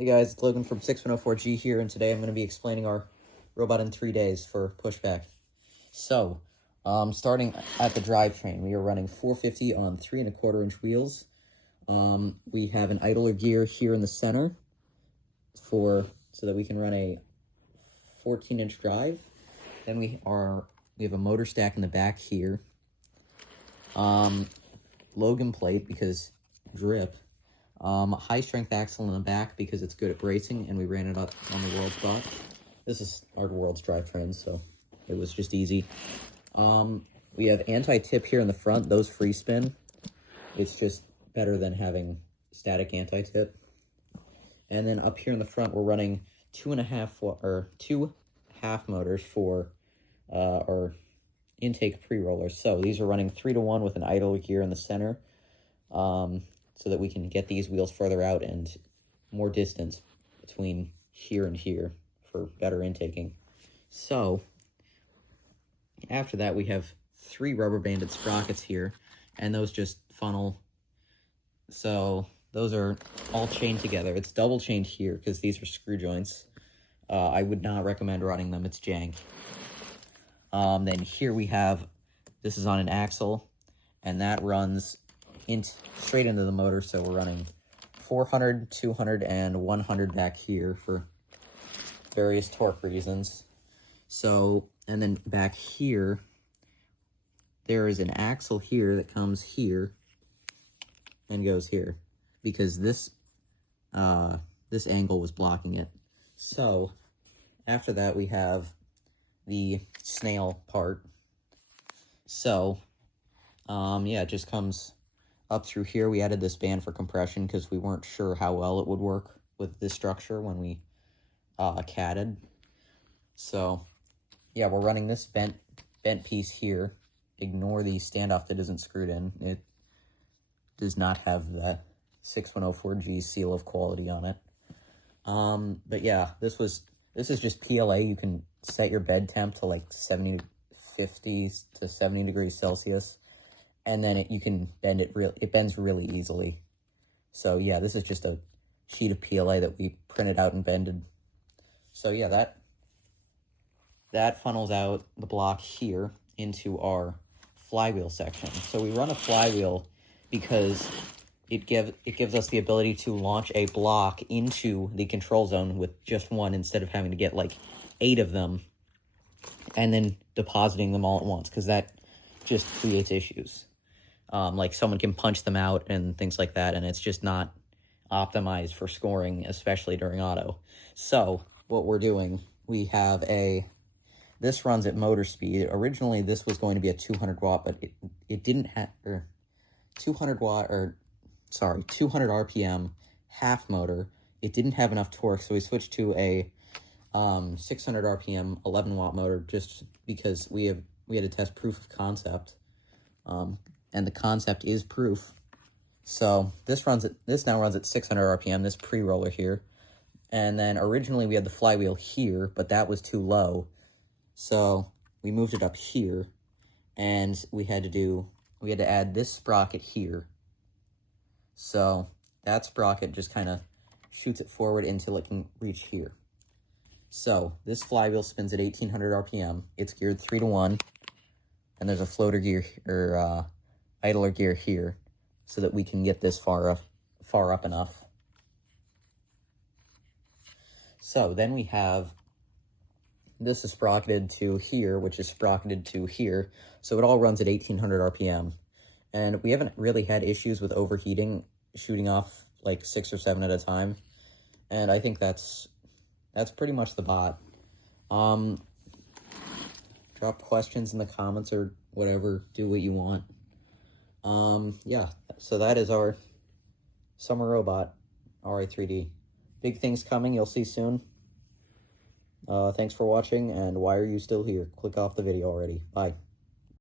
Hey guys, it's Logan from 6104G here, and today I'm going to be explaining our robot in 3 days for Pushback. So, starting at the drivetrain, we are running 450 on 3 1/4 inch wheels. We have an idler gear here in the center so that we can run a 14-inch drive. Then we have a motor stack in the back here. Logan plate because drip. High strength axle in the back because it's good at bracing, and we ran it up on the world spot. This is our world's drivetrain, so it was just easy. We have anti-tip here in the front. Those free spin. It's just better than having static anti-tip. And then up here in the front, we're running 2 half motors for our intake pre-rollers. So these are running 3-to-1 with an idler gear in the center. So that we can get these wheels further out and more distance between here and here for better intaking. So, after that, we have 3 rubber banded sprockets here, and those just funnel. So, those are all chained together. It's double chained here because these are screw joints. I would not recommend running them, it's jank. Then here we have, this is on an axle, and that runs straight into the motor, so we're running 400, 200, and 100 back here for various torque reasons. So, and then back here, there is an axle here that comes here and goes here, because this angle was blocking it. So, after that, we have the Snail part. So, yeah, it just comes up through here. We added this band for compression because we weren't sure how well it would work with this structure when we catted. So, yeah, we're running this bent piece here. Ignore the standoff that isn't screwed in. It does not have the 6104G seal of quality on it. But yeah, this is just PLA. You can set your bed temp to like 50 to 70 degrees Celsius. And then you can bend it it bends really easily. So yeah, this is just a sheet of PLA that we printed out and bended. So yeah, that funnels out the block here into our flywheel section. So we run a flywheel because it gives us the ability to launch a block into the control zone with just one, instead of having to get like 8 of them and then depositing them all at once, because that just creates issues. Like someone can punch them out and things like that, and it's just not optimized for scoring, especially during auto. So what we're doing, we have this runs at motor speed. Originally, this was going to be a 200 watt, but it didn't have, 200 RPM half motor. It didn't have enough torque, so we switched to a 600 RPM 11 watt motor just because we had to test proof of concept. And the concept is proof. So this now runs at 600 RPM, this pre-roller here. And then originally we had the flywheel here, but that was too low. So we moved it up here, and we had to add this sprocket here. So that sprocket just kind of shoots it forward until it can reach here. So this flywheel spins at 1800 RPM. It's geared 3-to-1, and there's a floater gear or idler gear here, so that we can get this far up enough. So then we have, this is sprocketed to here, which is sprocketed to here, so it all runs at 1800 RPM. And we haven't really had issues with overheating, shooting off like 6 or 7 at a time. And I think that's pretty much the bot. Drop questions in the comments or whatever, do what you want. Yeah, so that is our summer robot, Ri3D. Big things coming, you'll see soon. Thanks for watching, and why are you still here? Click off the video already. Bye.